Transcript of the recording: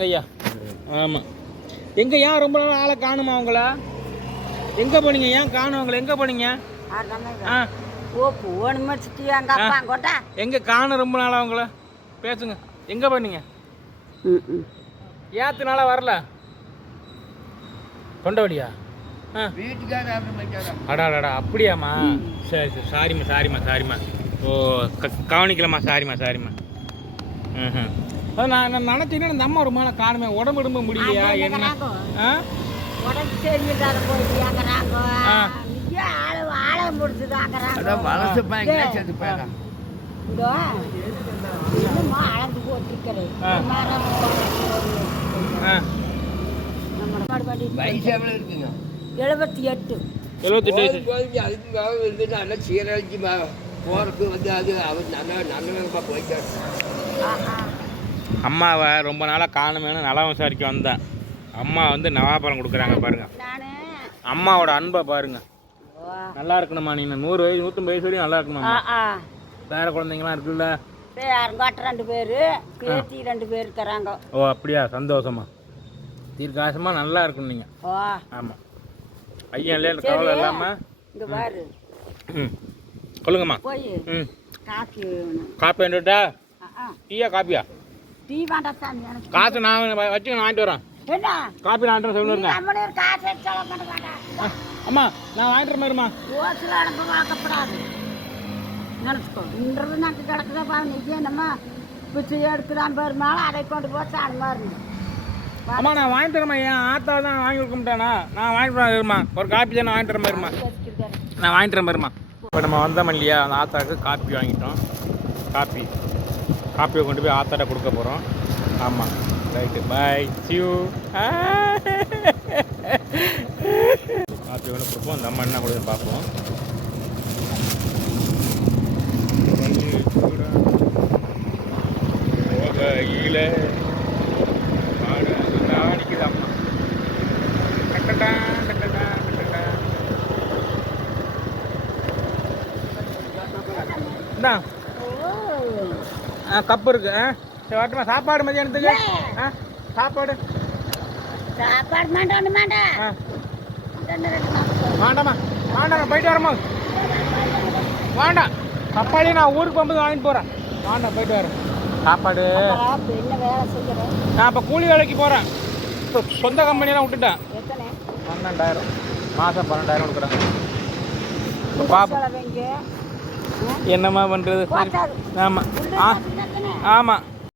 ஐயா ஆமாம். எங்கே ஏன் ரொம்ப நாள் ஆளை காணுமா அவங்கள? எங்கே போனீங்க? ஏன் காணும் அவங்கள? எங்கே போனீங்க? எங்கே காணும் ரொம்ப நாள் அவங்கள? பேசுங்க. எங்கே போனீங்க? ஏத்துனால வரல கொண்டவடியா? அடாடா அப்படியாம்மா? சரி சரி சாரிம்மா சாரிம்மா சாரிம்மா. ஓ கவனிக்கலாம்மா சாரிம்மா. நான் நினச்சிங்கன்னா இந்த அம்மா ரொம்ப நாள் காணுமே, உடம்பு முடியலையா என்ன? உடம்பு சரியில்லாத போயிட்டாங்கிறாங்க. ஆளை முடிச்சுதாங்கிறாங்க. இன்னும் அளந்து போட்டிருக்கிறேன். வயசு எவ்வளோ இருக்குங்க? 78. 78 சீரழிச்சு போறதுக்கு வந்து அது அவர் நல்ல போயிட்டார். அம்மாவை ரொம்ப நாளாக காணுமேனு நலம் விசாரிக்க வந்தேன். அம்மா வந்து நவாப்பழம் கொடுக்குறாங்க பாருங்க. அம்மாவோட அன்பை பாருங்க. நல்லா இருக்கணுமா? நீ 100 வயசு 150 வயசு வரையும் நல்லா இருக்கணுமா? பேர குழந்தைங்களாம் இருக்குல்ல? பேரங்காட்ட 2 பேர், பேத்தி 2 பேர் இருக்கிறாங்க. ஓ அப்படியா? சந்தோஷமா தீர்க்காசமாக நல்லா இருக்கணும் நீங்கள். ஆமாம். ஐயா இல்லையா கவலை இல்லாமல் இங்கே பாரு. சொல்லுங்கம்மா. போய் காப்பி காப்பி வேண்டுட்டா? டீயா காப்பியா? டீ வேண்டாம் சாமி. காசு நான் வச்சு வாங்கிட்டு வரேன். என்ன காப்பி நான் சொல்லுங்க. காசு அம்மா நான் வாங்கிட்டு மாதிரிம்மா. ஓசில் அனுப்ப வாக்கப்படாது நினச்சிக்கோ. இன்றது நாங்கள் கிடக்குதா பாருங்க. இதே நம்ம பிச்சு எடுக்குதான் பாருமாலும் அதை கொண்டு போச்சு அது மாதிரி. அம்மா நான் வாங்கிட்டு வரேம்மா. என் ஆத்தா தான் வாங்கி கொடுக்க மாட்டானா? நான் வாங்கிட்டு வரேம்மா. ஒரு காப்பி தான் நான் வாங்கிட்டு வர மாதிரிம்மா. நான் வாங்கிட்டு வர மாதிரிம்மா. இப்போ நம்ம வந்தோம் இல்லையா, அந்த ஆத்தாவுக்கு காப்பி வாங்கிட்டோம். காப்பியை கொண்டு போய் ஆத்தாட்ட கொடுக்க போகிறோம். ஆமாம் ரைட்டு. பாய் சியூ. காப்பி ஒன்று கொடுப்போம். அந்த அம்மா என்ன கொடுக்குன்னு பார்ப்போம். கையில் அடிக்குது அம்மா. இந்தா கப்பு இருக்கு. சரி வரட்டுமா? சாப்பாடு மதியானத்துக்கு சாப்பாடு வேண்டாமா? போயிட்டு வரமா? வேண்டாம். தப்பாளி நான் ஊருக்கு போகும்போது வாங்கிட்டு போகிறேன். வேண்டாம் போயிட்டு வரேன். சாப்பாடு நான் இப்போ கூலி வேலைக்கு போகிறேன். இப்போ சொந்த கம்பெனியெல்லாம் விட்டுட்டேன். 12,000 மாதம் 12,000 கொடுக்குறாங்க. இப்போ பாப்பா என்னம்மா பண்ணுறது? ஆமாம் ஆமாம்